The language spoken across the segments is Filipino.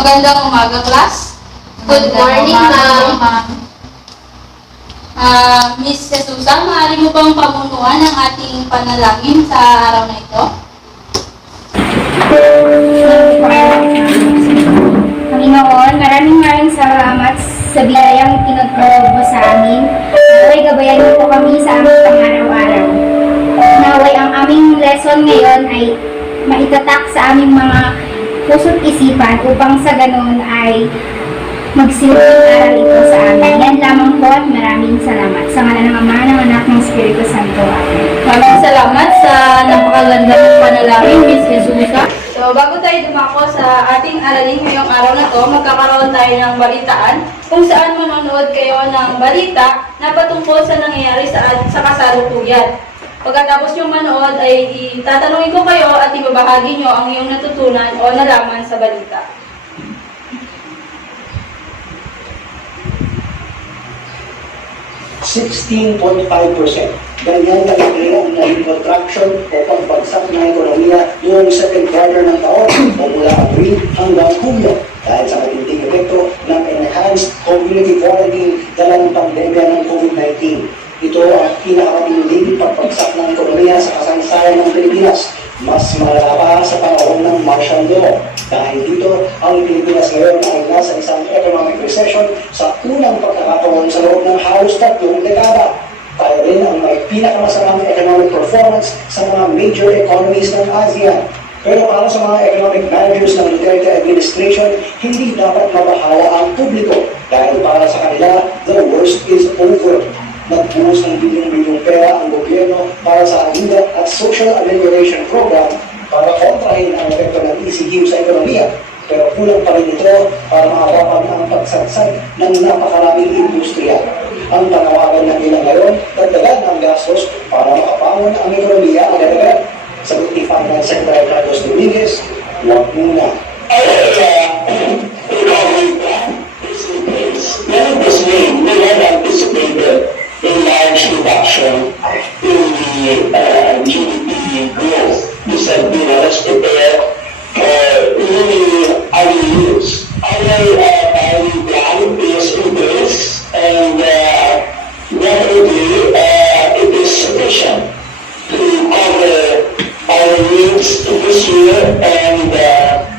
Magandang umaga, class. Good morning, ma'am. Miss Jesusa, maaari mo bang pamunuan ang ating panalangin sa araw na ito? Panginoon, maraming salamat sa biyayang tinutulog mo sa amin. Naway gabayan mo po kami sa aming pang-araw-araw. Naway ang aming lesson ngayon ay maitatak sa aming mga puso't isipan upang sa ganon ay magsilbing aral ito sa amin. Yan lamang po at maraming salamat. Sa ngalan ng Ama, ng Anak, ng Espiritu Santo. Amen. Maraming salamat sa napakaganda ng panalangin, Miss Jesusa. So, bago tayo dumako sa ating aralin ngayong araw na to, magkakaroon tayo ng balitaan kung saan manonood kayo ng balita na patungkol sa nangyayari sa kasalukuyan. Pagkatapos yung manood ay tatanungin ko kayo at ibabahagi nyo ang iyong natutunan o nalaman sa balita. %16.5%. Ganyan kalaki ang naging contraction o pagbagsak ng ekonomiya noong second quarter ng taon o mula Abril hanggang Hulyo dahil sa matinding epekto ng enhanced community quarantine dala ng pandemya ng COVID-19. Ito ang pinakamatinding pagbagsak ng ekonomiya sa kasaysayan ng Pilipinas. Mas malala pa sa panahon ng martial law. Dahil dito, ang Pilipinas ngayon ay nasa isang economic recession sa unang pagkakataon sa loob ng halos 3 dekada. Tayo rin ang may pinakamasamang economic performance sa mga major economies ng ASEAN. Pero para sa mga economic managers ng Duterte administration, hindi dapat mabahala ang publiko dahil para sa kanila, the worst is over. Nagbuhos ng bilyong-bilyong pera ang gobyerno para sa ayuda at social amelioration program para kontrahin ang epekto ng ECQ sa ekonomiya. Pero kulang pa rin ito para makarapan ang pagsagsag ng napakaraming industriya. Ang panawagan ng ilang ngayon, dagdagan ang gastos para makapangon ang ekonomiya agad-agad. Sagot ni Finance Secretary Carlos Dominguez, huwag muna. We had anticipated a large reduction in the GDP growth. We said, let's prepare for really our needs. Our plan is in place, and definitely it is sufficient to cover our needs this year and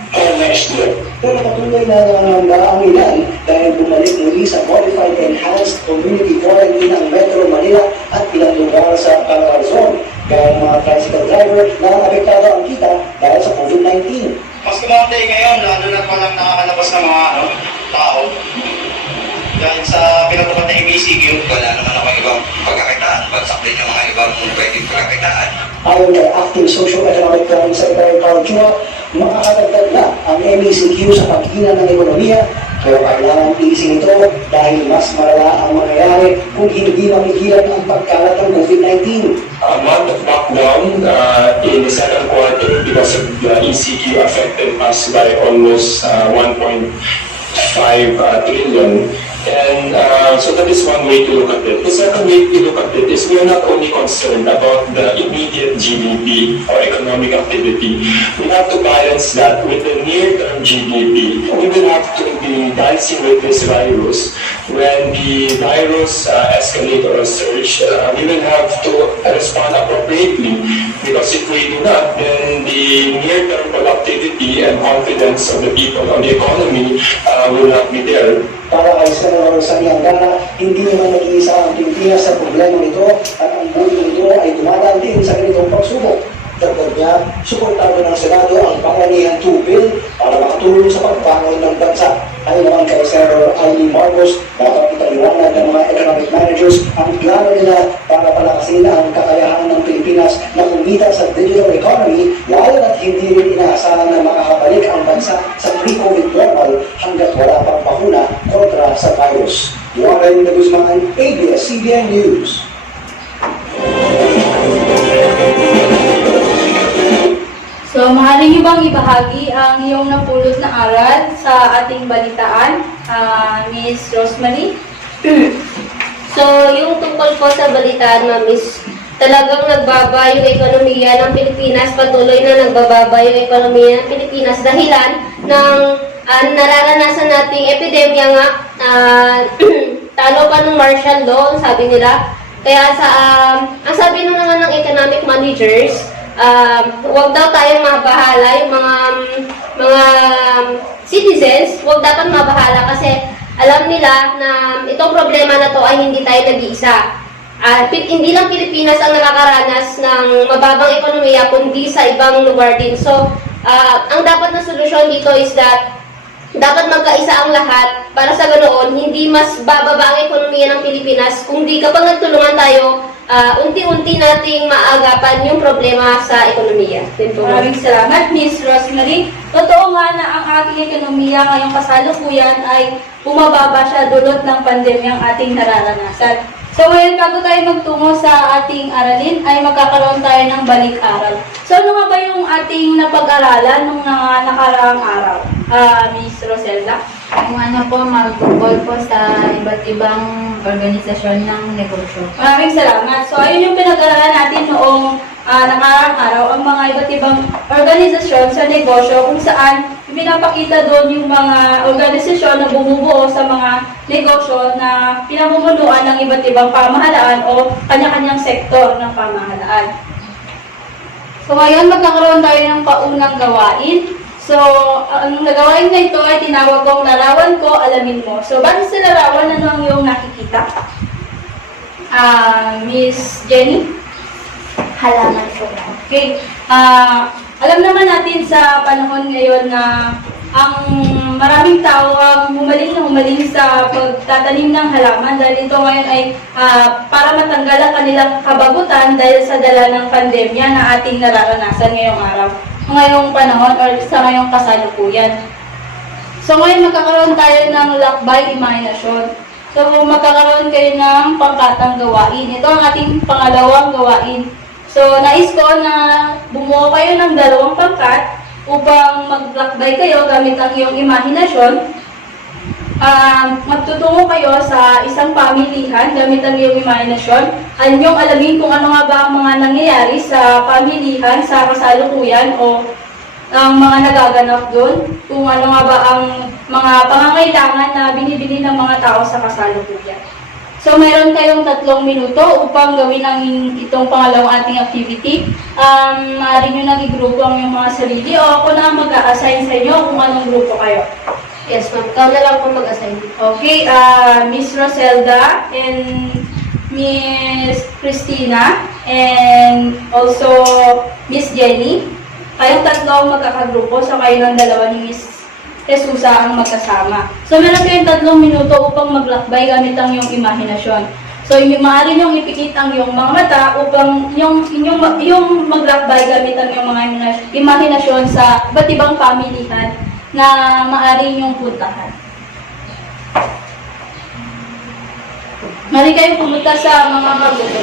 for next year. Pero patuloy na nangangamba ang ilan dahil bumalik muli sa modified enhanced community quarantine ng Metro Manila at ilang lugar sa Calabarzon. Kaya mga tricycle driver na apektado ang kita dahil sa COVID-19. Mas kumonte ngayon, lalo na palang nakakalabas ng mga tao. Dahil sa pinatupad na MCQ, wala naman ako ibang pagkakitaan. Bagsak din yung mga ibang pwedeng pagkakitaan. Ayon kay Acting Socio-Economic Planning Secretary Carl Chua, makakadagdag na ang MECQ sa paghina ng ekonomiya, pero kailangan tiisin ito dahil mas malala ang mangyayari kung hindi mapigilan ang pagkalat ng COVID-19. A month of lockdown in the second quarter because of the ECQ affected us by almost 1.5 trillion. And so that is one way to look at it. The second way to look at it is we are not only concerned about the immediate GDP or economic activity. We have to balance that with the near-term GDP. We will have to be balancing with this virus. When the virus escalates or surge, we will have to respond appropriately. Because if we do not, then the near-term productivity and confidence of the people on the economy will not be there. Para kay Senador Saniangana, hindi naman nag-iisa ang Pilipinas sa problema nito at ang buong mundo ay dumadaan din sa ganitong pagsubok. Dagdag niya, suportado ng Senado ang Panganihan 2 Bill para makatulong sa pagbangon ng bansa. Ayon naman kay Senator Aileen Marcos, dapat ipaliwanag ng mga economic managers ang plano nila para palakasin ang kakayahan ng Pilipinas na kumita sa digital economy, lalo at hindi rin inaasahan na makakabalik ang bansa sa pre-COVID normal hanggat wala pang bakuna kontra sa virus. Warren de Guzman, ABS-CBN News. So, maaari niyo bang ibahagi ang iyong napulot na aral sa ating balitaan, Miss Rosemary? So, yung tungkol po sa balitaan, ma'am, is talagang nagbaba yung ekonomiya ng Pilipinas, patuloy na nagbababa yung ekonomiya ng Pilipinas dahilan ng nararanasan nating epidemya nga, talo pa ng martial law, sabi nila. Kaya ang sabi na naman ng economic managers, huwag daw tayong mabahala, yung mga citizens, huwag dapat mabahala kasi alam nila na itong problema na to ay hindi tayo nag-iisa. Hindi lang Pilipinas ang nakakaranas ng mababang ekonomiya, kundi sa ibang lugar din. So, ang dapat na solusyon dito is that dapat magkaisa ang lahat para sa ganoon, hindi mas bababa ang ekonomiya ng Pilipinas, kundi kapag nagtulungan tayo, unti-unti nating maagapan yung problema sa ekonomiya. Maraming salamat, Miss Rosemary. Totoo nga na ang ating ekonomiya ngayong kasalukuyan ay bumababa siya dulot ng pandemyang ating nararanasan. So ngayon, bago tayo magtungo sa ating aralin, ay magkakaroon tayo ng balik-aral. So ano nga ba yung ating napag-aralan nung nakaraang araw? Miss Roselda? Kung ano po, magtungkol po sa iba't ibang organisasyon ng negosyo. Maraming salamat. So ayun yung pinag-aralan natin noong nakaraang araw, ang mga iba't ibang organisasyon sa negosyo kung saan pinapakita doon yung mga organisasyon na bumubuo sa mga negosyo na pinamumunuan ng iba't ibang pamahalaan o kanya-kanyang sektor ng pamahalaan. So ngayon, magkakaroon tayo ng paunang gawain. So, ang gawain na ito ay tinawag kong larawan ko, alamin mo. So, base sa larawan, ano ang iyong nakikita? Miss Jenny? Halaman po. Okay. Alam naman natin sa panahon ngayon na ang maraming tao ang humaling sa pagtatanim ng halaman dahil ito ngayon ay para matanggal ang kanilang kabagutan dahil sa dala ng pandemya na ating nararanasan ngayong araw, ngayong panahon or sa ngayong kasalukuyan. So ngayon magkakaroon tayo ng lakbay imahinasyon. So magkakaroon kayo ng pangkatang gawain. Ito ang ating pangalawang gawain. So, nais ko na bumuo kayo ng 2 pangkat upang maglakbay kayo gamit ang iyong imahinasyon. Magtutungo kayo sa isang pamilihan gamit ang iyong imahinasyon. Inyong alamin kung ano nga ba ang mga nangyayari sa pamilihan, sa kasalukuyan o ang mga nagaganap doon. Kung ano nga ba ang mga pangangailangan na binibili ng mga tao sa kasalukuyan. So, meron kayong 3 minuto upang gawin ang itong pangalawang ating activity. Maaari nyo nang i-grupo ang yung mga sarili o ako na mag-a-assign sa inyo kung anong grupo kayo. Yes, ma'am. Ikaw na lang po mag-assign. Okay, Miss Roselda and Miss Christina and also Miss Jenny. Kayong 3 magkakagrupo, so kayo ng 2 ni Miss Jesusa ang magkasama. So, meron kayong 3 minuto upang maglakbay gamit ang iyong imahinasyon. So, maaari niyong ipikit ang iyong mga mata upang yung maglakbay gamit ang iyong mga imahinasyon sa iba't ibang pamilihan na maaari niyong puntahan. Maaari kayong pumunta sa mga kagulo.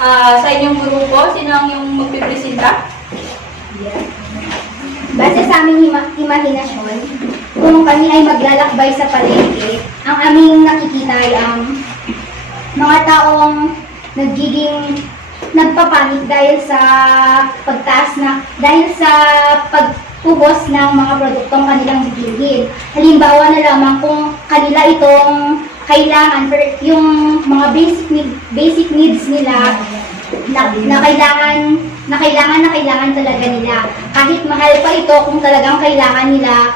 sa inyong grupo, sino ang yung magpipresenta? Base sa aming imahinasyon, kung kami ay maglalakbay sa palengke, ang aming nakikita ay ang mga taong nagpapanik dahil sa pagtubos ng mga produktong kanilang bibilhin. Halimbawa na lamang kung kanila itong kailangan, yung mga basic needs nila na kailangan talaga nila. Kahit mahal pa ito, kung talagang kailangan nila,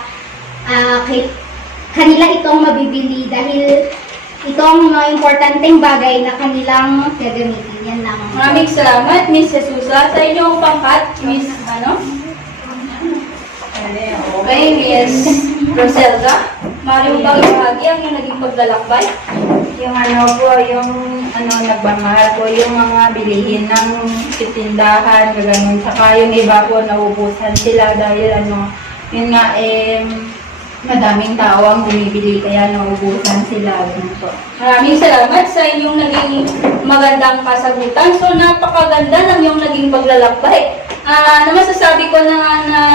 kanila itong mabibili dahil itong mga importanteng bagay na kanilang gagamitin. Yan lang. Maraming salamat, Miss Jesusa. Sa inyong pangkat, Miss, Okay, Miss Roselda. Mario bang bahagi ang yung naging paglalakbay? Yung nagmamahal po yung mga bilihin ng titindahan, gano'n. Saka yung iba po naubusan sila dahil yun nga madaming tao ang bumibili kaya naubusan sila. Ganun po. Maraming salamat sa inyong naging magandang kasagutan. So, napakaganda ng iyong naging paglalakbay. Na masasabi ko na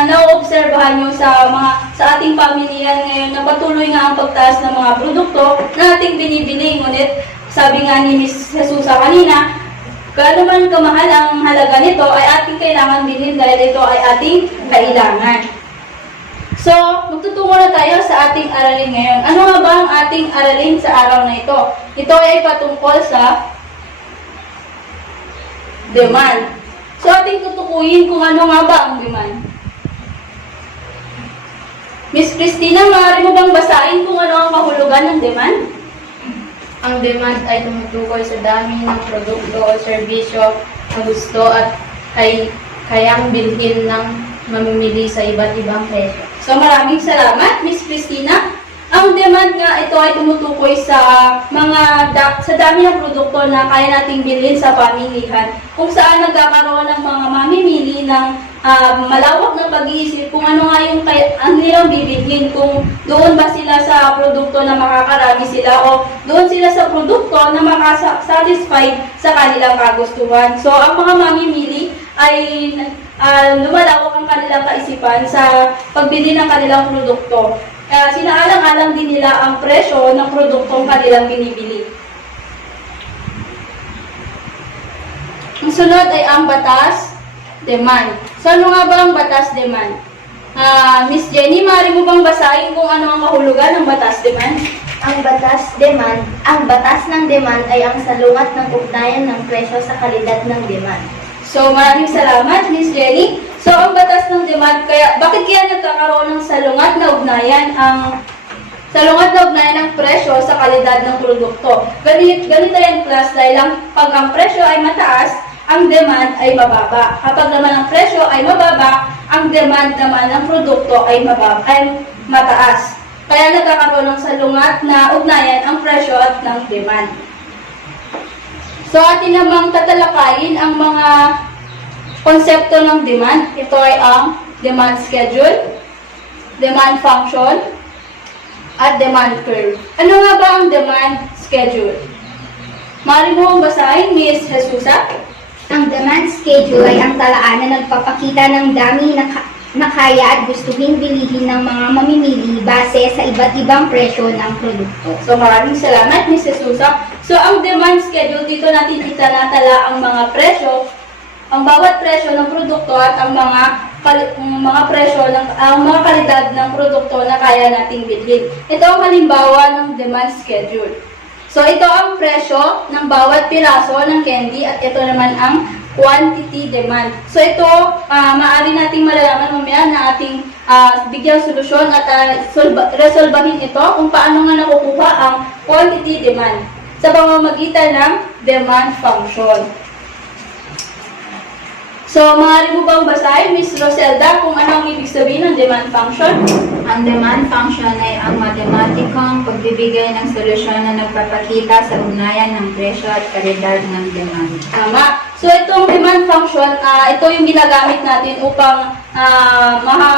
naoobserbahan nyo sa ating pamilya ngayon na patuloy nga ang pagtaas ng mga produkto na ating binibili. Ngunit, sabi nga ni Ms. Jesusa kanina, gaano man kamahal ang halaga nito ay ating kailangan bilhin dahil ito ay ating kailangan. So, magtutungo na tayo sa ating aralin ngayon. Ano nga ba ang ating aralin sa araw na ito? Ito ay patungkol sa demand. So, ating tutukuyin kung ano nga ba ang demand. Miss Christina, maaari mo bang basahin kung ano ang kahulugan ng demand? Ang demand ay tumutukoy sa dami ng produkto o serbisyo na gusto at kayang bilhin ng mamimili sa iba't ibang presyo. So, maraming salamat, Miss Christina. Ang demand nga, ito ay tumutukoy sa sa dami ng produkto na kaya nating bilhin sa pamilihan. Kung saan nagkakaroon ng mga mamimili ng malawak na pag-iisip kung ano nga yung nilang bibilhin. Kung doon ba sila sa produkto na makakarami sila o doon sila sa produkto na makasatisfied sa kanilang kagustuhan. So, ang mga mamimili ay lumalawak ang kanilang kaisipan sa pagbili ng kanilang produkto. Sinaalang-alang din nila ang presyo ng produktong kanilang binibili. Ang sunod ay ang batas demand. So, ano nga ba ang batas demand? Miss Jenny, maaari mo bang basahin kung ano ang kahulugan ng batas demand? Ang batas ng demand ay ang salungat ng ugnayan ng presyo sa kalidad ng demand. So, maraming salamat, Miss Jenny. So, ang batas ng demand, bakit kaya nagkakaroon ng salungat na ugnayan ng presyo sa kalidad ng produkto? Ganito yan, class, dahil pag ang presyo ay mataas, ang demand ay mababa. Kapag naman ang presyo ay mababa, ang demand naman ng produkto ay mataas. Kaya nagkakaroon ng salungat na ugnayan ang presyo at ng demand. So, atin namang tatalakayin ang mga konsepto ng demand. Ito ay ang demand schedule, demand function, at demand curve. Ano nga ba ang demand schedule? Maaari mo basahin, Miss Jesusa? Ang demand schedule ay ang talaan na nagpapakita ng dami na kaya at gustuhin bilihin ng mga mamimili base sa iba't ibang presyo ng produkto. So, maraming salamat, Miss Jesusa. So, ang demand schedule, dito natin itanatala ang mga presyo, ang bawat presyo ng produkto at ang mga kalidad ng produkto na kaya nating bilhin. Ito ang halimbawa ng demand schedule. So, ito ang presyo ng bawat piraso ng candy at ito naman ang quantity demand. So, ito, maaari nating malalaman mamaya na ating bigyang solusyon at resolbahin ito kung paano nga nakukuha ang quantity demand sa pamamagitan ng demand function. So, maaari mo bang basahin, Ms. Roselda, kung ano ang ibig sabihin ng demand function? Ang demand function ay ang matematikong pagbibigay ng solusyon na nagpapakita sa ugnayan ng presyo at kalidad ng demand. Tama. So itong demand function, ito yung ginagamit natin upang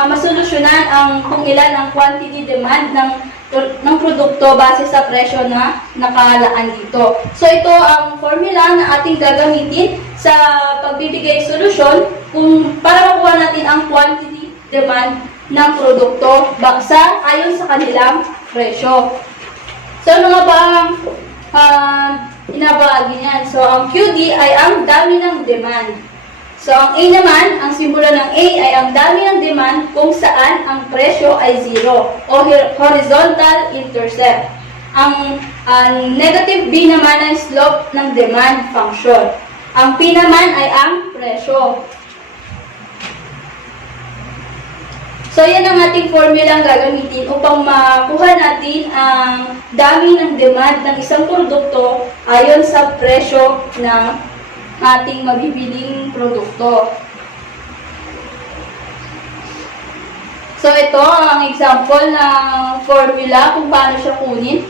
masolusyonan ang kung ilan ang quantity demand ng produkto base sa presyo na nakalaan dito. So ito ang formula na ating gagamitin sa pagbibigay solusyon para makuha natin ang quantity demand ng produkto ayon sa kanilang presyo. So ano nga ba ang inabahagi niyan? So ang QD ay ang dami ng demand. So, ang A naman, ang simbolo ng A ay ang dami ng demand kung saan ang presyo ay 0 o horizontal intercept. Ang negative B naman ay slope ng demand function. Ang P naman ay ang presyo. So, yan ang ating formula ang gagamitin upang makuha natin ang dami ng demand ng isang produkto ayon sa presyo ng ating mabibiling produkto. So, ito ang example ng formula kung paano siya kunin.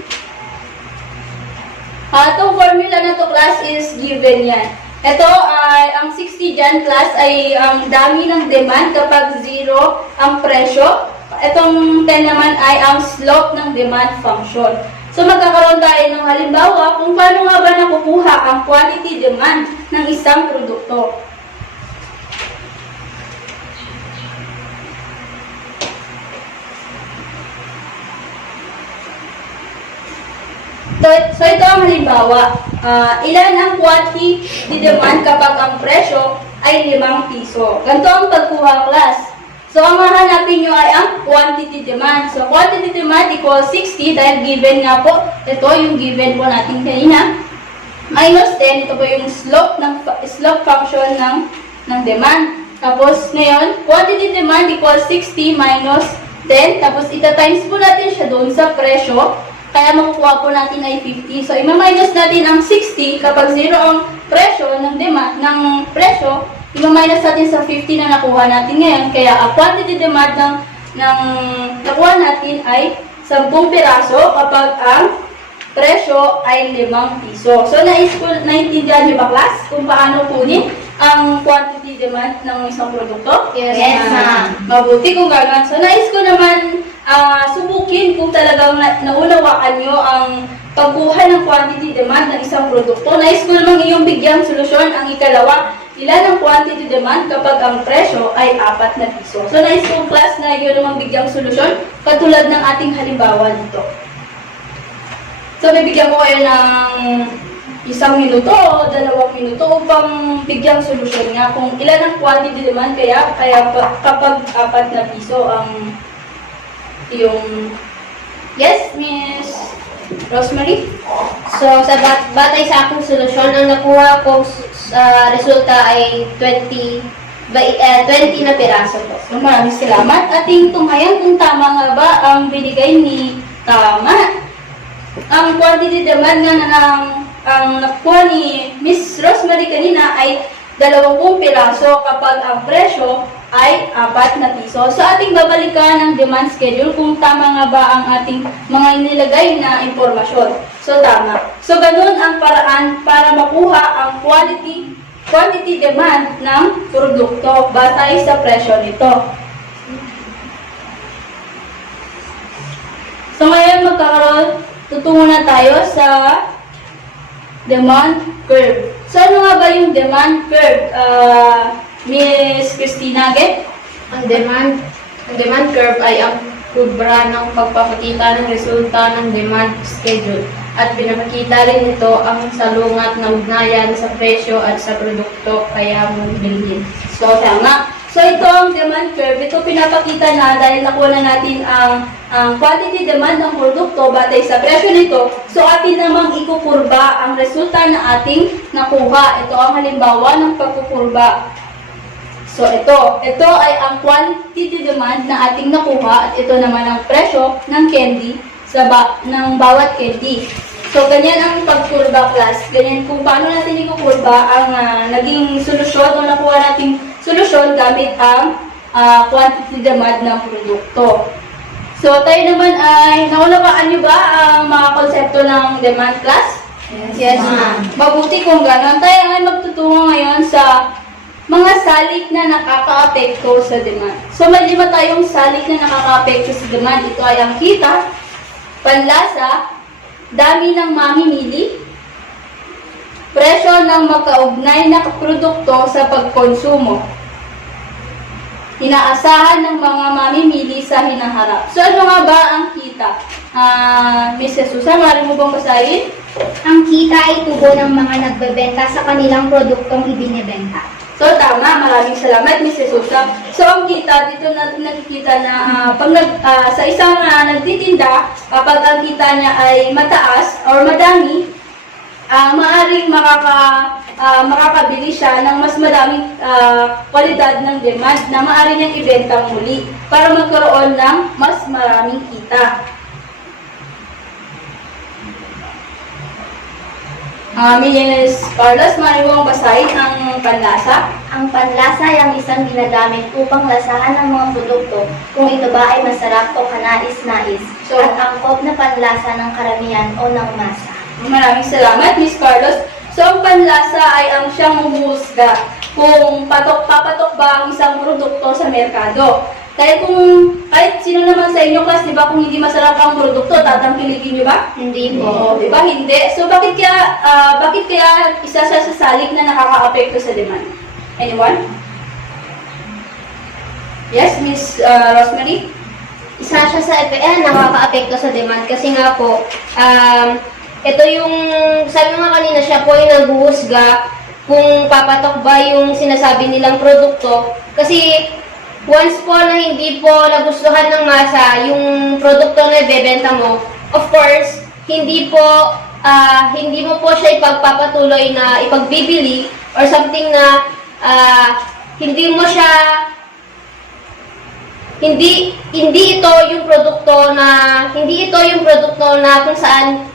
Itong formula na to class is given yan. Ito ay, ang 60 dyan class ay ang dami ng demand kapag 0 ang presyo. Itong 10 naman ay ang slope ng demand function. So, magkakaroon tayo ng halimbawa kung paano nga ba nakukuha ang quantity demand ng isang produkto. So, ito ang halimbawa. Ilan ang quantity demand kapag ang presyo ay 5 piso. Ganito ang pagkuha class. So, ang hahanapin nyo ay ang quantity demand. So, quantity demand equals 60 dahil given nga po. Ito yung given po natin kanina. Minus 10, ito po yung slope function ng demand. Tapos, ngayon, quantity demand equals 60 minus 10. Tapos, ita-times po natin siya doon sa presyo. Kaya makukuha po natin ay 50. So, ima-minus natin ang 60 kapag 0 ang presyo ng demand, ng presyo. I-minus natin sa 50 na nakuha natin ngayon. Kaya ang quantity demand ng nakuha natin ay 10 piraso kapag ang presyo ay 5 piso. So, naintindihan niyo ba class kung paano kunin ang quantity demand ng isang produkto? Yes, ma'am. Mabuti kung gano'n. So, nais ko naman subukin kung talagang naunawaan nyo ang pagkuha ng quantity demand ng isang produkto. Nais ko namang iyong bigyang solusyon ang ikalawa. Ilan ang quantity demand kapag ang presyo ay 4 na piso. So, nais kong class na iyo namang bigyang solusyon katulad ng ating halimbawa dito. So, bibigyan ko kayo ng 1 minuto o 2 minuto upang bigyang solusyon nga kung ilan ang quantity demand kaya kapag 4 na piso ang yung... Yes, Miss Rosemary? So, batay sa akong solusyon, ang nakuha kong resulta ay 20 na piraso po. So, maraming salamat. Ating tunghayan kung tama nga ba ang binigay ni Tama. Ang quantity demand nga ang nakuha ni Miss Rosemary kanina ay 20 piraso kapag ang presyo ay 4 na piso. So, ating babalikan ang demand schedule kung tama nga ba ang ating mga inilagay na impormasyon. So, tama. So, ganun ang paraan para makuha ang quantity demand ng produkto batay sa presyo nito. So, ngayon tutungo na tayo sa demand curve. So, ano nga ba yung demand curve? Miss Christina, again? Ang demand curve ay ang kubra ng pagpapakita ng resulta ng demand schedule at pinapakita rin ito ang salungat ng ugnayan sa presyo at sa produkto kaya mo bilhin. So, tama. So, ito ang demand curve. Ito pinapakita na dahil nakuha na natin ang quantity demand ng produkto batay sa presyo nito. So, atin namang ikukurba ang resulta na ating nakuha. Ito ang halimbawa ng pagkukurba. So, ito ay ang quantity demand na ating nakuha at ito naman ang presyo ng candy ng bawat candy. So, ganyan ang pagkurba class. Ganyan kung paano natin ikukurba ang naging solusyon o nakuha nating solusyon gamit ang quantity demand ng produkto. So, tayo naman ay naunawaan nyo ba ang mga konsepto ng demand class? Yes, ma'am. Mabuti kung gano'n. Tayo ay magtutungo ngayon sa mga salik na nakaka-apekto sa demand. So, may 5 tayong salik na nakaka-apekto sa demand. Ito ay ang kita, panlasa, dami ng mamimili, presyo ng magkaugnay na produkto sa pagkonsumo, inaasahan ng mga mamimili sa hinaharap. So, ano nga ba ang kita? Mrs. Susan, maaari mo bang basahin? Ang kita ay tubo ng mga nagbebenta sa kanilang produktong ibinebenta. So, tama. Maraming salamat, Mrs. Susan. So, ang kita, dito natin nakikita na sa isang nagtitinda, kapag ang kita niya ay mataas or madami, maaaring makakabili siya ng mas madaming kwalidad ng demand na maaari niyang ibenta muli para magkaroon ng mas maraming kita. Ms. Carlos, maaari mo bang basahin ang panlasa? Ang panlasa ay ang isang ginagamit upang lasahan ng mga produkto kung ito ba ay masarap o kanais-nais So, at angkop na panlasa ng karamihan o ng masa. Maraming salamat, Ms. Carlos. So, ang panlasa ay ang siyang humuhusga kung papatok ba ang isang produkto sa merkado. Kahit sino naman sa inyo class, di ba, kung hindi masarap ang produkto, tatangkilikin nyo ba? Hindi Oo, di ba? Hindi. So, bakit kaya isa siya sa salik na nakaka-apekto sa demand? Anyone? Yes, Miss Rosemary? Isa siya sa nakaka-apekto sa demand kasi nga po, ito yung, sabi nga kanina, siya po ay naghuhusga kung papatok ba yung sinasabi nilang produkto. Kasi once po na hindi po nagustuhan ng masa yung produkto na ibebenta mo, of course, hindi mo po siya ipagpapatuloy na ipagbibili or something na hindi ito yung produkto na kung saan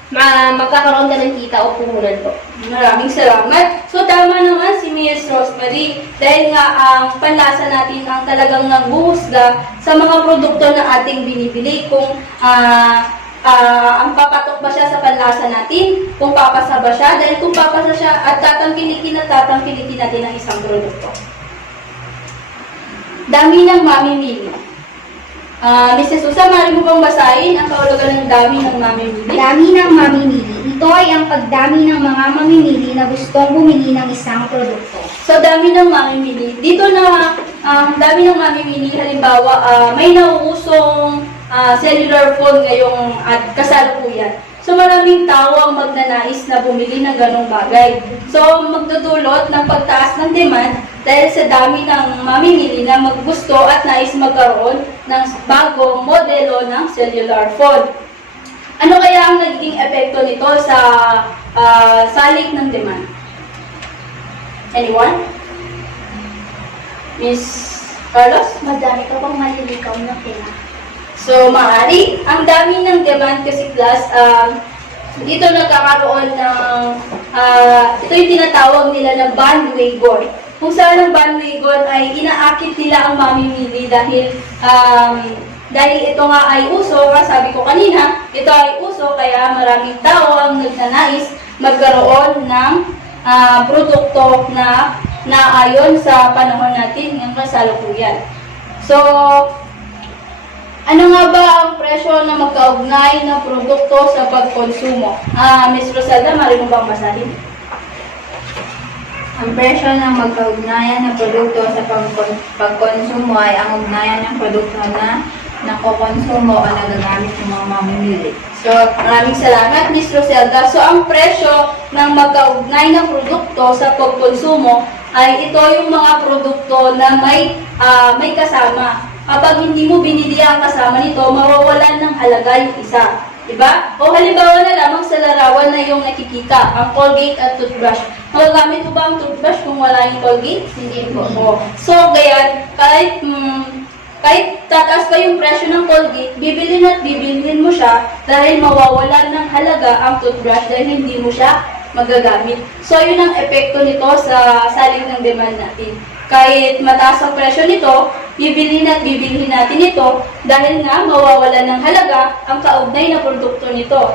magkakaroon ka ng kita o puhunan po. Maraming salamat. So, tama naman si Ms. Rosemary. Dahil nga ang panlasa natin ang talagang naghuhusga sa mga produkto na ating binibili. Kung ang papatok ba siya sa panlasa natin, kung papasa ba siya, dahil kung papasa siya at tatangkilikin natin ang isang produkto. Dami ng mamimili. Mrs. Susan, maaari mo bang basahin ang kahulugan ng dami ng mamimili? Dami ng mamimili. Ito ay ang pagdami ng mga mamimili na gustong bumili ng isang produkto. So, dami ng mamimili. Dito na, dami ng mamimili, halimbawa, may nauusong cellular phone ngayong at kasalukuyan. So, maraming tao ang magnanais na bumili ng ganong bagay. So, magdudulot ng pagtaas ng demand dahil sa dami ng mamimili na maggusto at nais magkaroon ng bagong modelo ng cellular phone. Ano kaya ang nagiging epekto nito sa salik ng demand? Anyone? Miss Carlos? Madami ka pang malilikaw na pera. So, maaari, ang dami ng demand kasi class, dito nagkakaroon ng, ito yung tinatawag nila na bandwagon. Kung saan ang bandwagon ay inaakit nila ang mamimili dahil ito nga ay uso, sabi ko kanina, ito ay uso kaya maraming tao ang nagnanais magkaroon ng produkto na naayon sa panahon natin ng kasalukuyan. So, ano nga ba ang presyo na magkaugnay ng produkto sa pagkonsumo? Ms. Rosalda, maaari mo bang basahin? Ang presyo ng magkaugnayan ng produkto sa pagkonsumo ay ang ugnayan ng produkto na nakokonsumo o nagagamit ng mga mamimili. So, maraming salamat, Ms. Roselda. So, ang presyo ng magkaugnay ng produkto sa pagkonsumo ay ito yung mga produkto na may kasama. Kapag hindi mo binili ang kasama nito, mawawalan ng halaga yung isa. Diba? O halimbawa na lamang sa larawan na yung nakikita, ang Colgate at toothbrush. Magagamit mo ba ang toothbrush kung wala yung Colgate? Hindi po. So, gayan, kahit tataas pa yung presyo ng Colgate, bibilin at bibilhin mo siya dahil mawawalan ng halaga ang toothbrush dahil hindi mo siya magagamit. So, yun ang epekto nito sa salik ng demand natin. Kahit mataas ang presyo nito, bibilhin at bibilhin natin ito dahil nga mawawalan ng halaga ang kaugnay na produkto nito.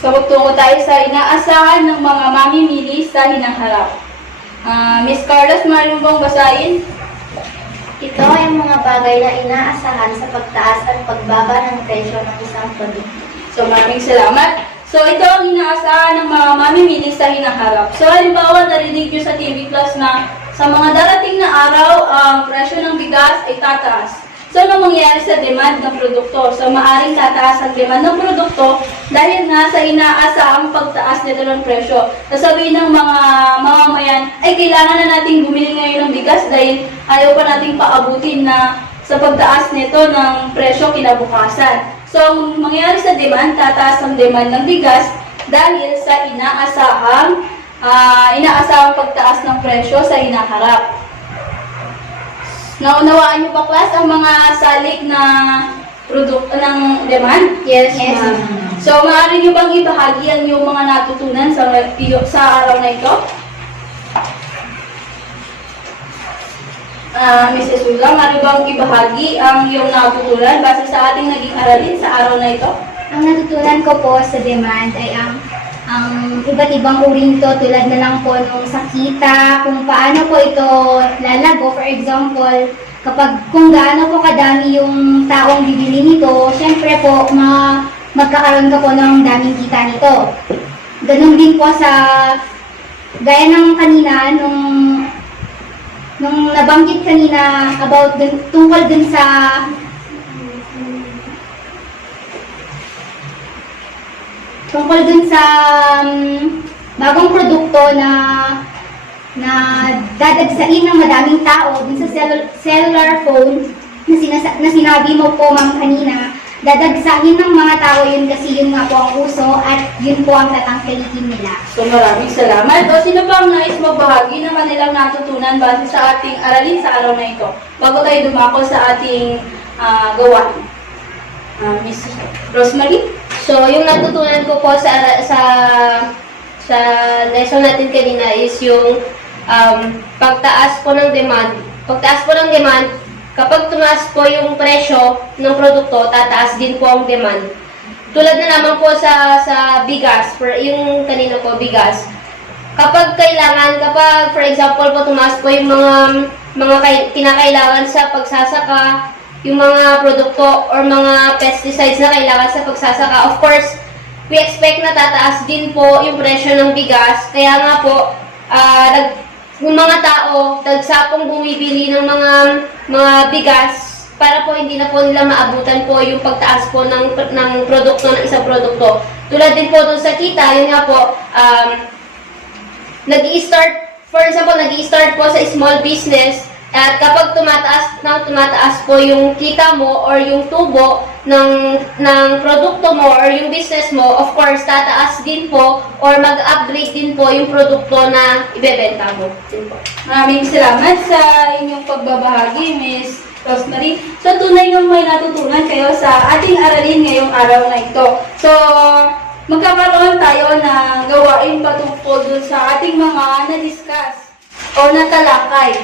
So, tungo tayo sa inaasahan ng mga mamimili sa hinaharap. Miss Carlos, maaari mo bang basahin? Ito ay mga bagay na inaasahan sa pagtaas at pagbaba ng presyo ng isang produkto. So, maraming salamat. So, ito ang inaasahan ng mga mamimili sa hinaharap. So, halimbawa, narinig nyo sa TV Plus na sa mga darating na araw, ang presyo ng bigas ay tataas. So, ano mangyayari sa demand ng produkto? So, maaring tataas ang demand ng produkto dahil nga sa inaasahang pagtaas nito ng presyo. Sasabihin ng mga mamamayan, ay kailangan na nating bumili ngayon ng bigas dahil ayaw pa nating paabutin na sa pagtaas nito ng presyo kinabukasan. So, ang mangyayari sa demand, tataas ang demand ng bigas dahil sa inaasahang pagtaas ng presyo sa hinaharap. Naunawaan niyo ba, class, ang mga salik na produkto ng demand? Yes, So, maaari niyo bang ibahagi ang iyong mga natutunan sa araw na ito? Mrs. Sula, maaari bang ibahagi ang iyong natutunan base sa ating naging aralin sa araw na ito? Ang natutunan ko po sa demand ay ang iba't ibang uri nito tulad na lang po nung sa kita, kung paano po ito lalago. For example, kung gaano po kadami yung taong bibili nito, syempre po magkakaroon ka po ng daming kita nito. Ganun din po sa gaya ng kanina nung nabanggit kanina about tungkol dun sa bagong produkto na dadagsain ng madaming tao dun sa cellular phone na sinabi mo po, ma'am, kanina. Dadagsain ng mga tao yun kasi yun nga po ang uso at yun po ang tatangkilikin nila. So, maraming salamat. O, sino pa ang nais magbahagi ng kanilang natutunan base sa ating aralin sa araw na ito? Bago tayo dumako sa ating gawain. Miss Rosemary? So, yung natutunan ko po sa lesson natin kanina is yung pagtaas po ng demand. Pagtaas po ng demand, kapag tumaas po yung presyo ng produkto, tataas din po ang demand. Tulad na naman po sa bigas, yung kanina po, bigas. Kapag for example po, tumaas po yung mga kinakailangan sa pagsasaka, yung mga produkto or mga pesticides na kailangan sa pagsasaka, of course, we expect na tataas din po yung presyo ng bigas. Kaya nga po, yung mga tao, tagsapong bumibili ng mga bigas para po hindi na po nila maabutan po yung pagtaas po ng produkto, ng isang produkto. Tulad din po dun sa kita, yun nga po, for example, nag-i-start po sa small business. At kapag tumataas po yung kita mo or yung tubo ng produkto mo or yung business mo, of course, tataas din po or mag-upgrade din po yung produkto na ibebenta mo. Maraming salamat sa inyong pagbabahagi, Miss Rosemary. So, tunay ngang may natutunan kayo sa ating aralin ngayong araw na ito. So, magkakaroon tayo ng gawain patungkol dun sa ating mga na-discuss o natalakay.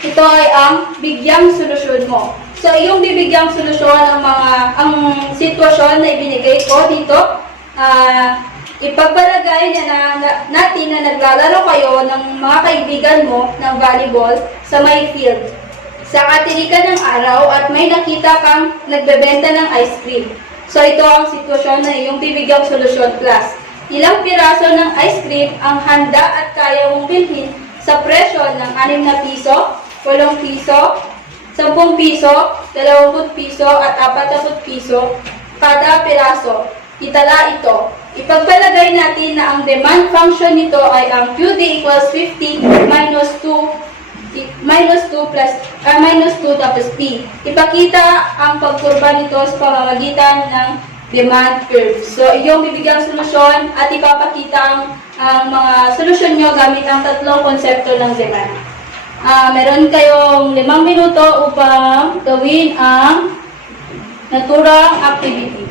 Ito ay ang bigyang solusyon mo. So, yung bibigyang solusyon ang sitwasyon na ibinigay ko dito, ipagbalagay natin na naglalaro kayo ng mga kaibigan mo ng volleyball sa may field. Sa katilikan ng araw at may nakita kang nagbebenta ng ice cream. So, ito ang sitwasyon na yung bibigyang solusyon class. Ilang piraso ng ice cream ang handa at kaya mong bilhin sa presyo ng 6 na piso, 8 piso, 10 piso, 20 piso at 40 piso kada piraso. Itala ito. Ipagpalagay natin na ang demand function nito ay ang QD equals 50 minus 2 tapos P. Ipakita ang pagkurba nito sa pamamagitan ng demand curve. So, iyong bibigyang solusyon at ipapakita ang mga solusyon nyo gamit ang tatlong konsepto ng demand. Meron kayong 5 minuto upang gawin ang naturang activity.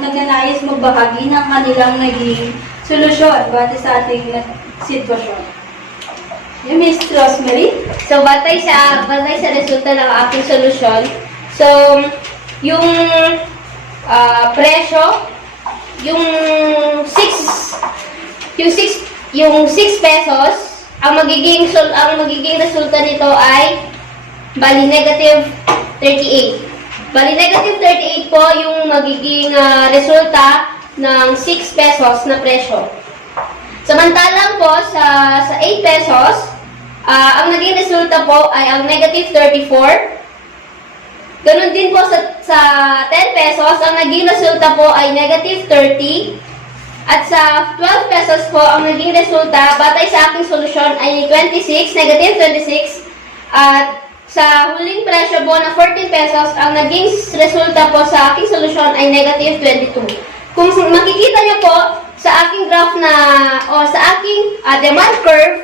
nagnanais magbahagi ng kanilang naging solusyon batay sa ating sitwasyon. Yung Miss Rosemary? So, batay sa resulta ng aking solusyon, so, yung presyo, yung 6 pesos, ang magiging resulta nito ay bali negative 38. Bali negative 38 po yung magiging resulta ng 6 pesos na presyo. Samantalang po sa 8 pesos, ang naging resulta po ay ang negative 34. Ganon din po sa 10 pesos, ang naging resulta po ay negative 30. At sa 12 pesos po, ang naging resulta, batay sa aking solusyon, ay 26, negative 26. At sa huling presyo po na 14 pesos, ang naging resulta po sa aking solusyon ay negative 22. Kung makikita nyo po, sa aking graph o sa aking demand curve,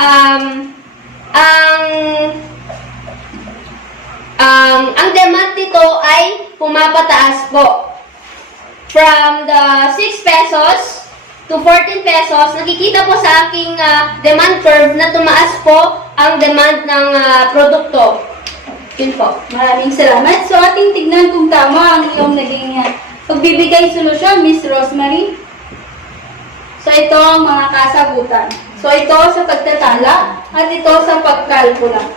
ang demand nito ay pumapataas po. From the 6 pesos to 14 pesos, nakikita po sa aking demand curve na tumaas po ang demand ng produkto. Yun po. Maraming salamat. So, ating tignan kung tama ang iyong naging pagbibigay solusyon, Miss Rosemary. So, ito ang mga kasagutan. So, ito sa pagtatala at ito sa pagkalkula.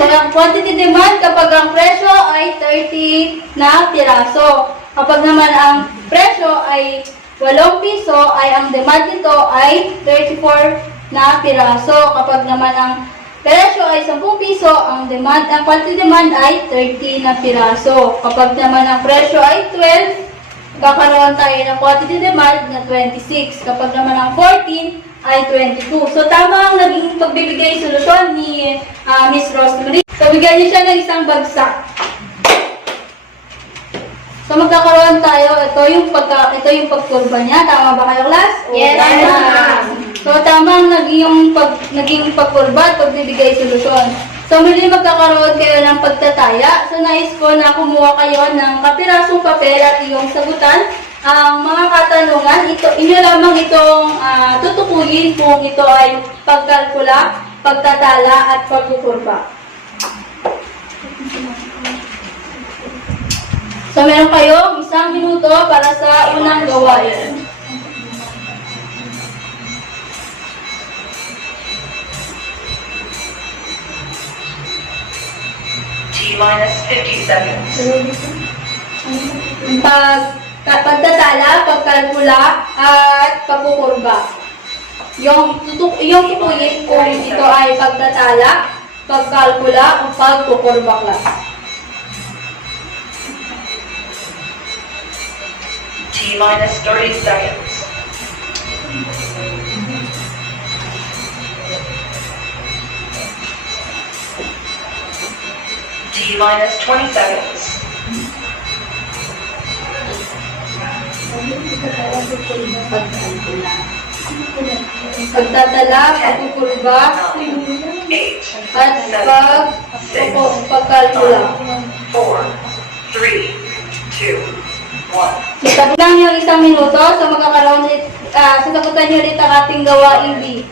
So, ang quantity demand kapag ang presyo ay 30 na piraso. Kapag naman ang presyo ay 8 piso, ay ang demand nito ay 34 na piraso. Kapag naman ang presyo ay 10 piso, ang quantity demand ay 30 na piraso. Kapag naman ang presyo ay 12, kakaroon tayo ng quantity demand na 26. Kapag naman ang 14 ay 22. So, tama ang naging pagbibigay solusyon ni Miss Rosemary. So, bigyan niyo siya ng isang bagsak. So, magkakaroon tayo. Ito yung pagkurba niya. Tama ba kayo, class? Yes, Tama. ma'am. So, tama ang naging pagkurba at pagbibigay solusyon. So, muli magkakaroon kayo ng pagtataya. So, nais ko na kumuha kayo ng kapirasong papel at iyong sagutan. Ang mga katanungan, inyo lamang itong tutukuyin kung ito ay pagkalkula, pagtatala, at pagkukurba. So, meron kayong 1 minuto para sa unang gawain. T-minus 50 seconds. Pagtatala, pagkalkula, at pagkukurba. Yung tukuyin kung ito ay pagtatala, pagkalkula, o pagkukurba class. T-minus 30 seconds. T-minus 20 seconds. Pagtatala, pagkukurba, 8, at pagkalkula. 4, 3, 2, 1. Sabi lang yung 1 minuto, so magkakaroon sasagutan nyo ulit ang ating gawain B.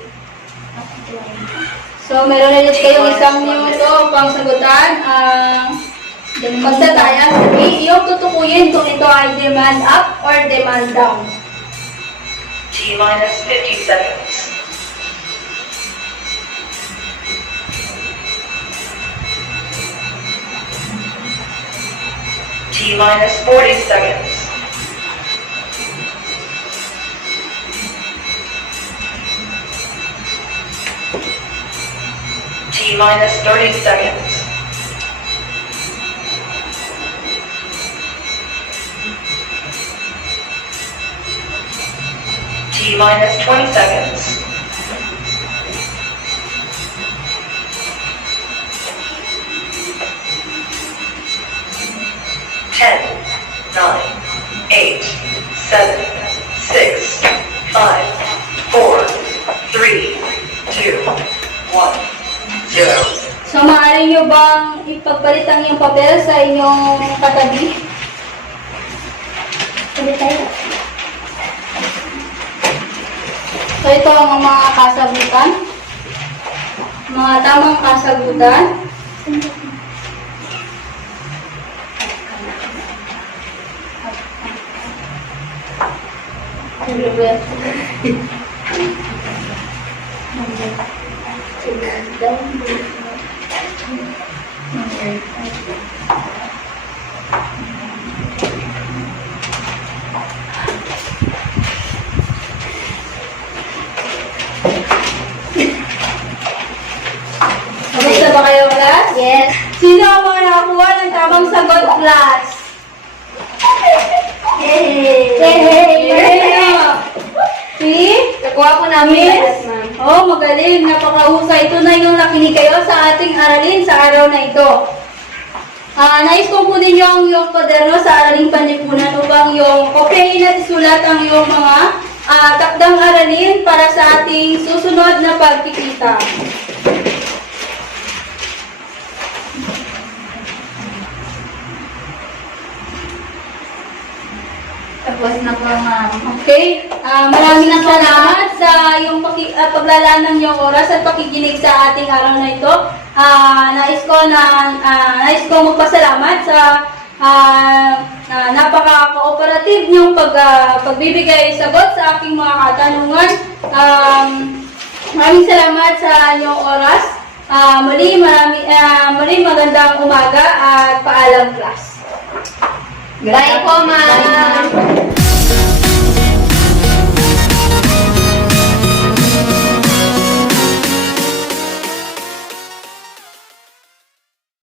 So, meron ulit kayong 1 minuto pang sagutan ang pagtataya. Sabi, yung tutukuyin kung ito ay demand up or demand down. T-minus 50 seconds. T-minus 40 seconds. T-minus 30 seconds. T-minus 20 seconds. Ten, 9, 8, 7, 6, 5, 4, 3, 2, 1, 0. So, maaari nyo bang pagpalitan yung papel sa inyong katabi. Sabi tayo. So ito ang mga kasagutan. Mga tamang kasagutan. Kamusta ba kayo, class? Yes. Sino ang mga nakakuha ng tamang sagot, class? See? Nakuha po namin lahat, ma'am. Oh, magaling. Napakahusay. Ito na yung nakinig kayo sa ating aralin sa araw na ito. Nais kong kunin yung kwaderno sa araling panlipunan upang yung kopyahin at isulat ang yung mga takdang aralin para sa ating susunod na pagkikita. Tapos na po, ma'am. Okay? Maraming salamat sa yung paglalaan ng iyong oras at pakikinig sa ating araw na ito. Nais ko magpasalamat sa napaka-cooperative niyong pagbibigay sagot sa aking mga katanungan. Maraming salamat sa inyong oras. Muli magandang umaga at paalam, class. Bye po, ma'am.